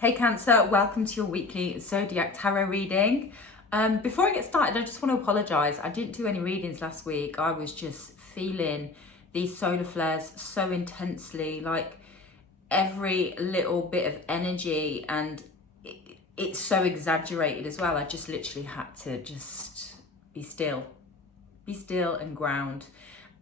Hey Cancer, welcome to your weekly Zodiac tarot reading. Before I get started, I just want to apologise. I didn't do any readings last week. I was just feeling these solar flares so intensely, like every little bit of energy, and it's so exaggerated as well. I just literally had to just be still and ground.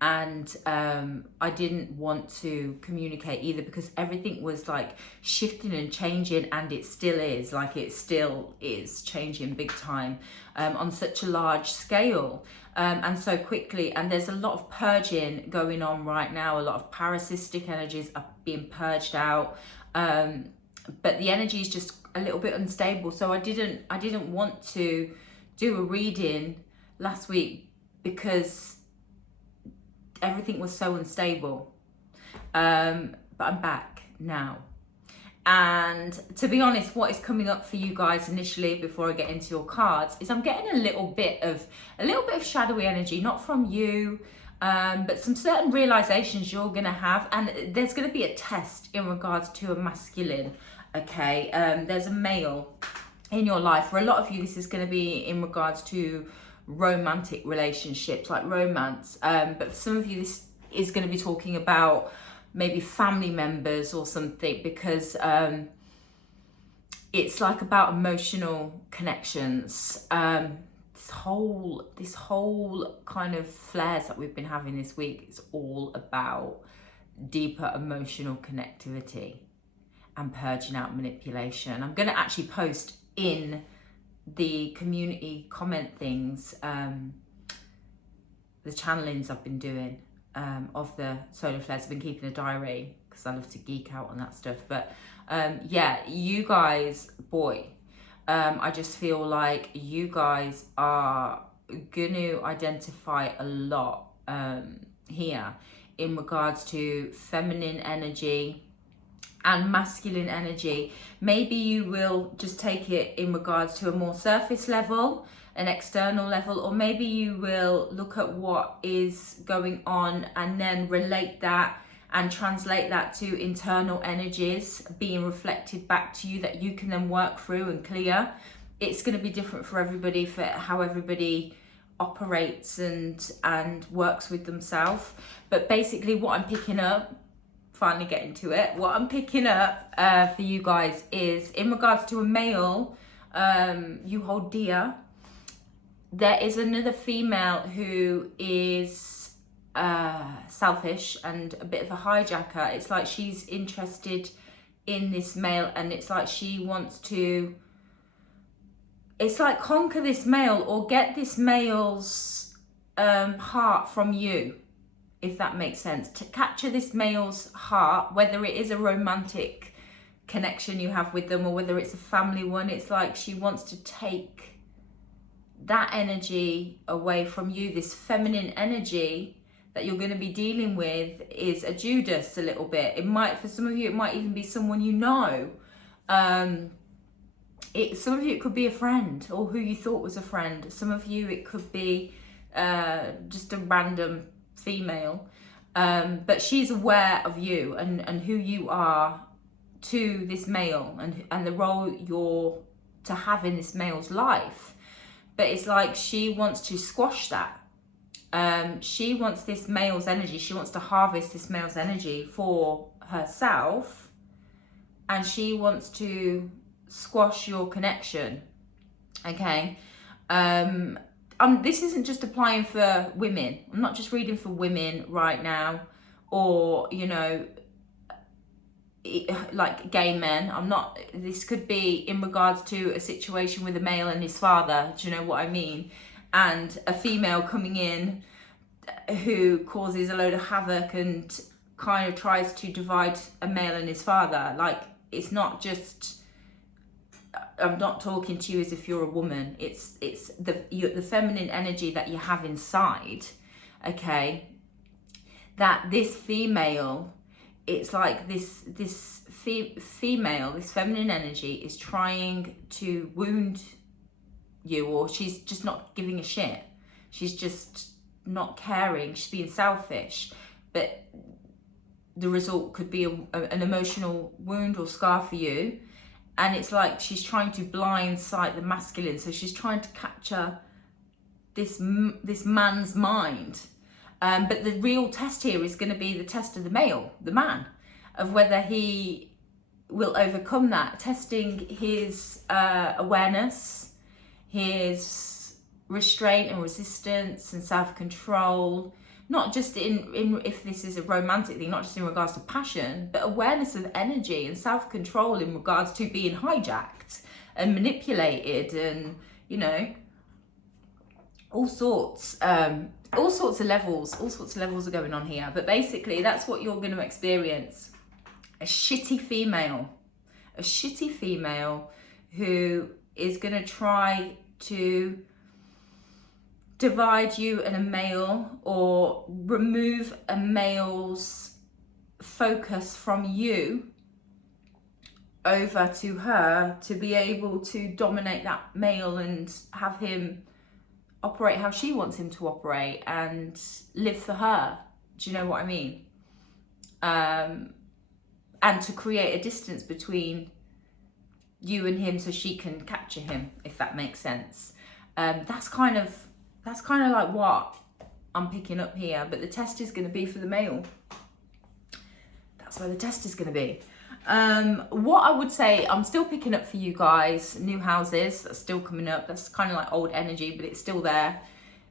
And I didn't want to communicate either because everything was like shifting and changing, and it still is, like it still is changing big time on such a large scale and so quickly. And there's a lot of purging going on right now. A lot of parasitic energies are being purged out, but the energy is just a little bit unstable. So I didn't want to do a reading last week because everything was so unstable, but I'm back now. And to be honest, what is coming up for you guys initially, before I get into your cards, is I'm getting a little bit of shadowy energy, not from you, but some certain realizations you're gonna have, and there's gonna be a test in regards to a masculine. Okay, there's a male in your life. For a lot of you, this is going to be in regards to romantic relationships, like romance, but for some of you this is going to be talking about maybe family members or something, because it's like about emotional connections. This whole kind of flares that we've been having this week is all about deeper emotional connectivity and purging out manipulation. I'm going to actually post in the community comment things, the channelings I've been doing of the solar flares. I've been keeping a diary because I love to geek out on that stuff. But yeah, you guys, I just feel like you guys are going to identify a lot here in regards to feminine energy and masculine energy. Maybe you will just take it in regards to a more surface level, an external level, or maybe you will look at what is going on and then relate that and translate that to internal energies being reflected back to you that you can then work through and clear. It's going to be different for everybody, for how everybody operates and works with themselves. But basically what I'm picking up, finally getting to it, what I'm picking up for you guys is in regards to a male you hold dear. There is another female who is selfish and a bit of a hijacker. It's like she's interested in this male, and it's like she wants to, it's like conquer this male or get this male's heart from you, if that makes sense. To capture this male's heart, whether it is a romantic connection you have with them or whether it's a family one. It's like she wants to take that energy away from you. This feminine energy that you're going to be dealing with is a Judas a little bit. It might, for some of you, it might even be someone you know. Some of you, it could be a friend or who you thought was a friend. Some of you, it could be just a random female, but she's aware of you and who you are to this male and the role you're to have in this male's life. But it's like she wants to squash that. She wants this male's energy. She wants to harvest this male's energy for herself, and she wants to squash your connection. Okay. This isn't just applying for women. I'm not just reading for women right now, or, you know, like gay men. This could be in regards to a situation with a male and his father. Do you know what I mean? And a female coming in who causes a load of havoc and kind of tries to divide a male and his father. Like, it's not just, I'm not talking to you as if you're a woman. It's the feminine energy that you have inside, okay? That this female, it's like this female, this feminine energy is trying to wound you, or she's just not giving a shit. She's just not caring. She's being selfish, but the result could be an emotional wound or scar for you. and it's like she's trying to blindside the masculine. So she's trying to capture this man's mind. But the real test here is going to be the test of the male, the man, of whether he will overcome that, testing his awareness, his restraint and resistance and self-control, not just in if this is a romantic thing, not just in regards to passion, but awareness of energy and self-control in regards to being hijacked and manipulated, and you know, all sorts of levels are going on here. But basically that's what you're going to experience. A shitty female who is going to try to divide you and a male, or remove a male's focus from you over to her, to be able to dominate that male and have him operate how she wants him to operate and live for her. Do you know what I mean? And to create a distance between you and him so she can capture him, if that makes sense. That's kind of like what I'm picking up here. But the test is going to be for the male. That's where the test is going to be. What I would say, I'm still picking up for you guys, new houses, that's still coming up. That's kind of like old energy, but it's still there.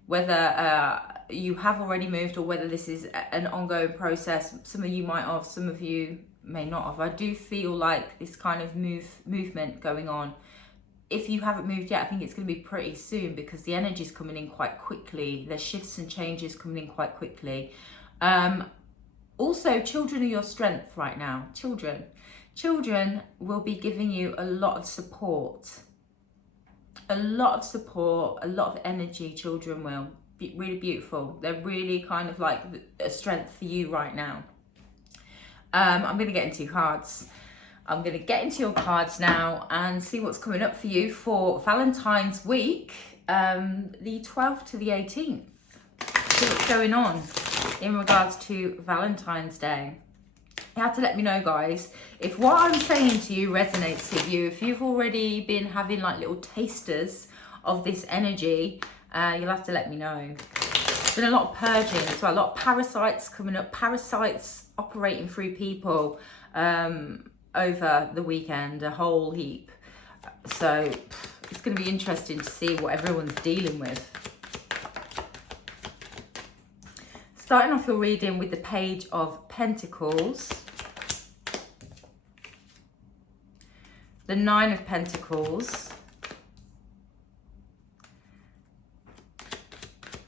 Whether you have already moved or whether this is an ongoing process. Some of you might have, some of you may not have. I do feel like this kind of movement going on. If you haven't moved yet, I think it's going to be pretty soon, because the energy is coming in quite quickly. There's shifts and changes coming in quite quickly. Also, children are your strength right now. Children will be giving you a lot of support. A lot of energy. Children will be really beautiful. They're really kind of like a strength for you right now. I'm going to get into your cards. I'm going to get into your cards now and see what's coming up for you for Valentine's week, the 12th to the 18th. See what's going on in regards to Valentine's Day. You have to let me know, guys, if what I'm saying to you resonates with you. If you've already been having like little tasters of this energy, you'll have to let me know. There's been a lot of purging as well, a lot of parasites coming up, parasites operating through people over the weekend, a whole heap. So it's going to be interesting to see what everyone's dealing with. Starting off your reading with the Page of Pentacles, the Nine of Pentacles,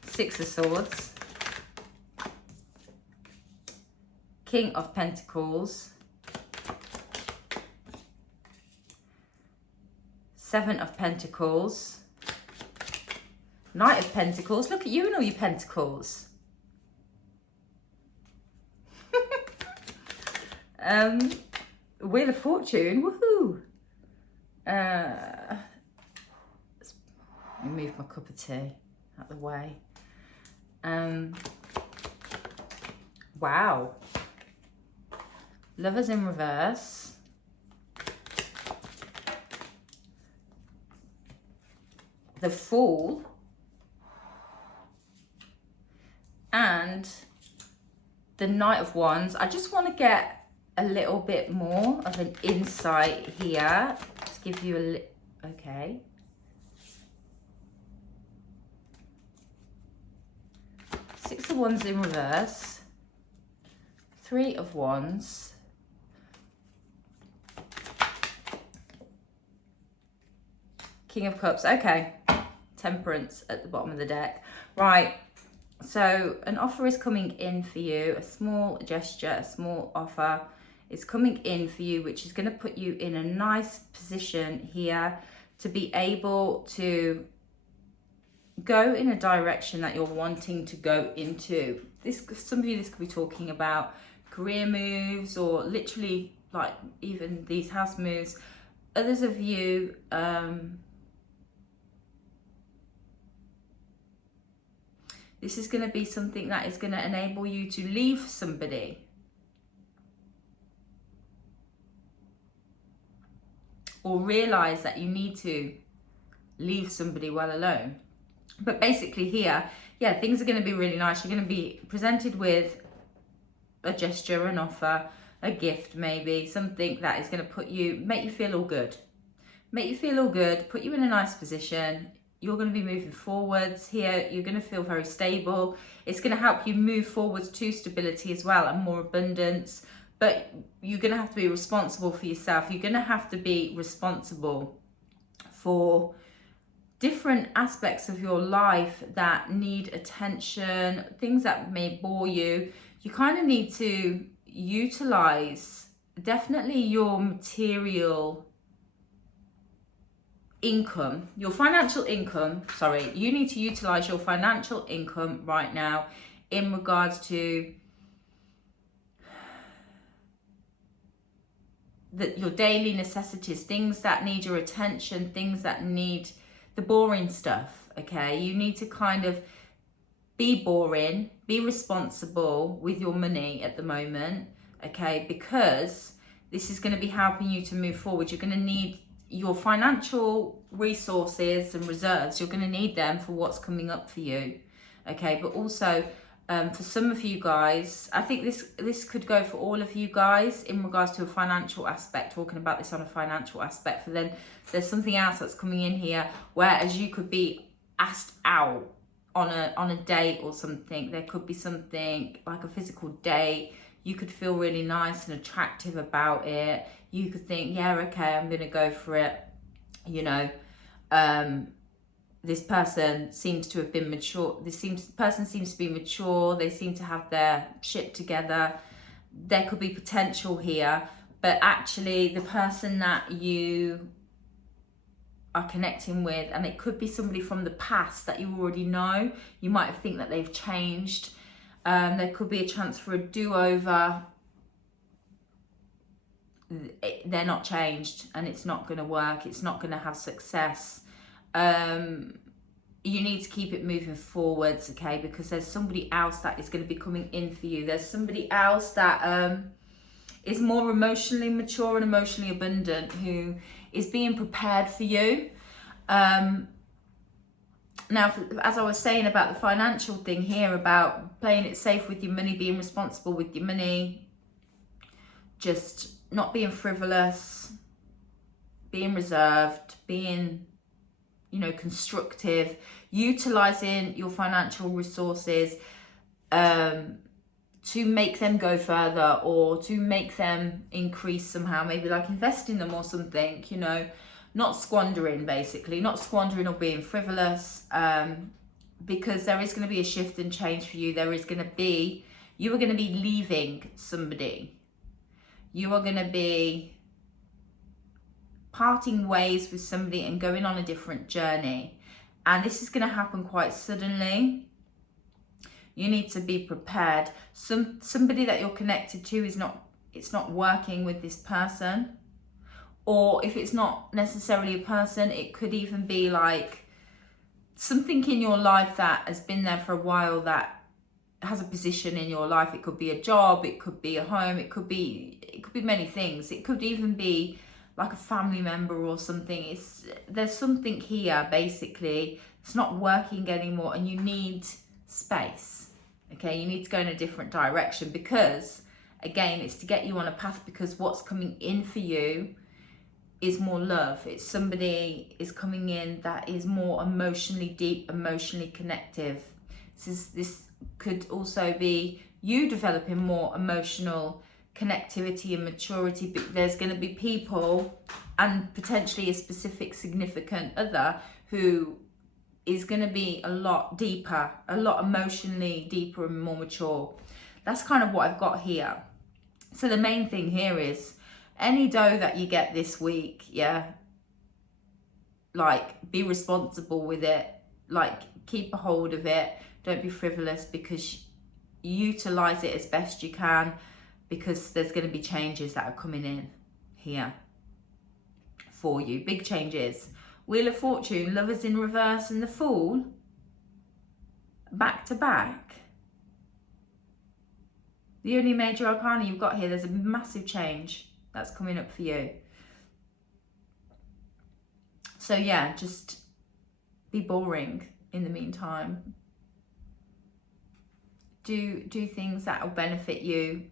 Six of Swords, King of Pentacles, Seven of Pentacles, Knight of Pentacles. Look at you and all your pentacles. Wheel of Fortune, woohoo! Let me move my cup of tea out of the way. Wow. Lovers in reverse. The Fool. And the Knight of Wands. I just want to get a little bit more of an insight here to give you a okay. Six of Wands in reverse, Three of Wands, King of Cups. Okay, Temperance at the bottom of the deck. Right, so an offer is coming in for you, a small gesture, a small offer is coming in for you, which is going to put you in a nice position here to be able to go in a direction that you're wanting to go into. This, some of you, this could be talking about career moves, or literally like even these house moves. Others of you, this is going to be something that is going to enable you to leave somebody. or realize that you need to leave somebody well alone. But basically here, yeah, things are going to be really nice. You're going to be presented with a gesture, an offer, a gift, maybe something that is going to make you feel all good. Make you feel all good, put you in a nice position. You're going to be moving forwards here. You're going to feel very stable. It's going to help you move forwards to stability as well and more abundance. But you're going to have to be responsible for yourself. You're going to have to be responsible for different aspects of your life that need attention, things that may bore you. You kind of need to utilize definitely your material income, your financial income. Sorry, you need to utilize your financial income right now in regards to your daily necessities, things that need your attention, things that need the boring stuff. Okay, you need to kind of be boring, be responsible with your money at the moment, okay, because this is going to be helping you to move forward. You're going to need your financial resources and reserves. You're going to need them for what's coming up for you, okay. But also for some of you guys, I think this could go for all of you guys in regards to a financial aspect, talking about this on a financial aspect. For then there's something else that's coming in here, whereas you could be asked out on a date or something. There could be something like a physical date. You could feel really nice and attractive about it. You could think, yeah, okay, I'm gonna go for it. You know, this person seems to have been mature. Person seems to be mature. They seem to have their shit together. There could be potential here, but actually the person that you are connecting with, and it could be somebody from the past that you already know. You might think that they've changed. There could be a chance for a do-over. They're not changed, and it's not going to work. It's not going to have success. You need to keep it moving forwards, okay, because there's somebody else that is going to be coming in for you. There's somebody else that is more emotionally mature and emotionally abundant, who is being prepared for you. Now, as I was saying about the financial thing here, about playing it safe with your money, being responsible with your money, just not being frivolous, being reserved, being, you know, constructive, utilizing your financial resources to make them go further, or to make them increase somehow, maybe like investing them or something, you know, not squandering, basically, not squandering or being frivolous, because there is going to be a shift and change for you. You are going to be leaving somebody. You are going to be parting ways with somebody and going on a different journey. And this is going to happen quite suddenly. You need to be prepared. Somebody that you're connected to it's not working with this person. Or if it's not necessarily a person, it could even be like something in your life that has been there for a while, that has a position in your life. It could be a job, it could be a home, it could be many things. It could even be like a family member or something. There's something here basically it's not working anymore, and you need space. Okay, you need to go in a different direction, because again, it's to get you on a path, because what's coming in for you is more love. It's somebody is coming in that is more emotionally deep, emotionally connective. This could also be you developing more emotional connectivity and maturity, but there's going to be people, and potentially a specific significant other, who is going to be a lot deeper, a lot emotionally deeper and more mature. That's kind of what I've got here. So the main thing here is any dough that you get this week, yeah, like be responsible with it, like keep a hold of it. Don't be frivolous, because utilize it as best you can, because there's going to be changes that are coming in here for you. Big changes. Wheel of Fortune, Lovers in reverse, and the Fool back to back. The only major arcana you've got here, there's a massive change that's coming up for you. So yeah, just be boring in the meantime. Do things that will benefit you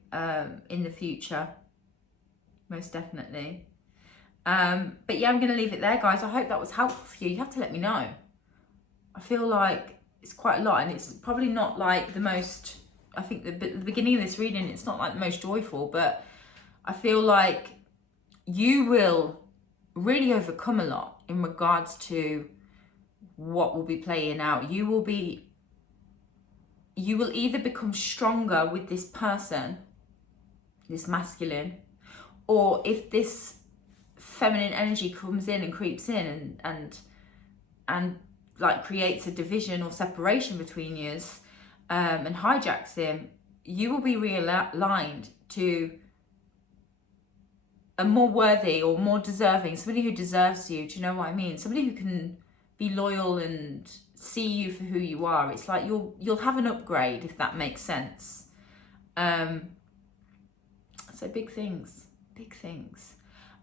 in the future, most definitely. But yeah, I'm going to leave it there, guys. I hope that was helpful for you. You have to let me know. I feel like it's quite a lot, and it's probably not like the most, I think the beginning of this reading, it's not like the most joyful, but I feel like you will really overcome a lot in regards to what will be playing out. You will either become stronger with this person, this masculine, or if this feminine energy comes in and creeps in and like creates a division or separation between you, and hijacks him, you will be realigned to a more worthy or more deserving, somebody who deserves you. Do you know what I mean? Somebody who can be loyal and see you for who you are. It's like you'll have an upgrade, if that makes sense. So big things.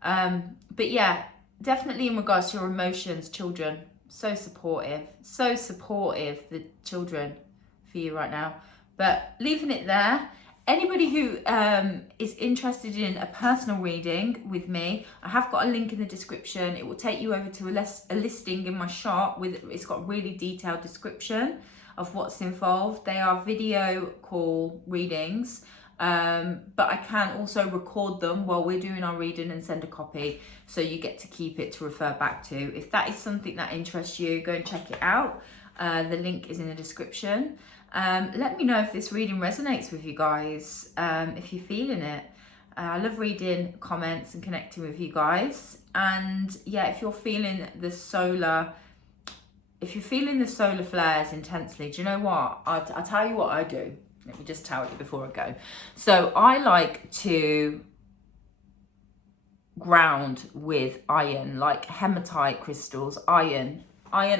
But yeah, definitely in regards to your emotions, children, so supportive, the children for you right now. But leaving it there. Anybody who is interested in a personal reading with me, I have got a link in the description. It will take you over to a listing in my shop it's got a really detailed description of what's involved. They are video call readings, but I can also record them while we're doing our reading and send a copy, so you get to keep it to refer back to. If that is something that interests you, go and check it out. The link is in the description. Let me know if this reading resonates with you guys, if you're feeling it. I love reading comments and connecting with you guys. And yeah, if you're feeling the solar flares intensely, do you know what? I'll tell you what I do. Let me just tell you before I go. So I like to ground with iron, like hematite crystals, iron. I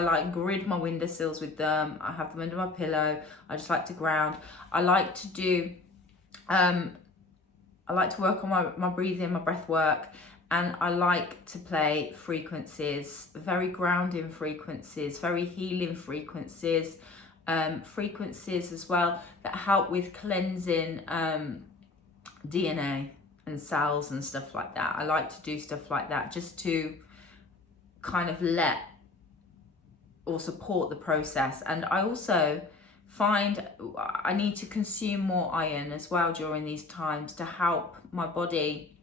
like grid my windowsills with them. I have them under my pillow. I just like to ground. I like to do, I like to work on my breathing, my breath work. And I like to play frequencies, very grounding frequencies, very healing frequencies, frequencies as well that help with cleansing DNA and cells and stuff like that. I like to do stuff like that just to kind of let or support the process. And I also find I need to consume more iron as well during these times to help my body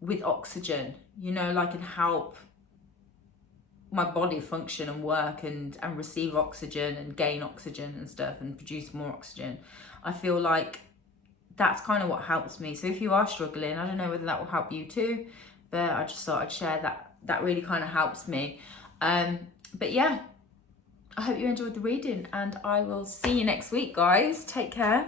with oxygen, you know, like, and help my body function and work and receive oxygen and gain oxygen and stuff and produce more oxygen. I feel like that's kind of what helps me. So if you are struggling, I don't know whether that will help you too, but I just thought I'd share that really kind of helps me. But yeah, I hope you enjoyed the reading, and I will see you next week, guys. Take care.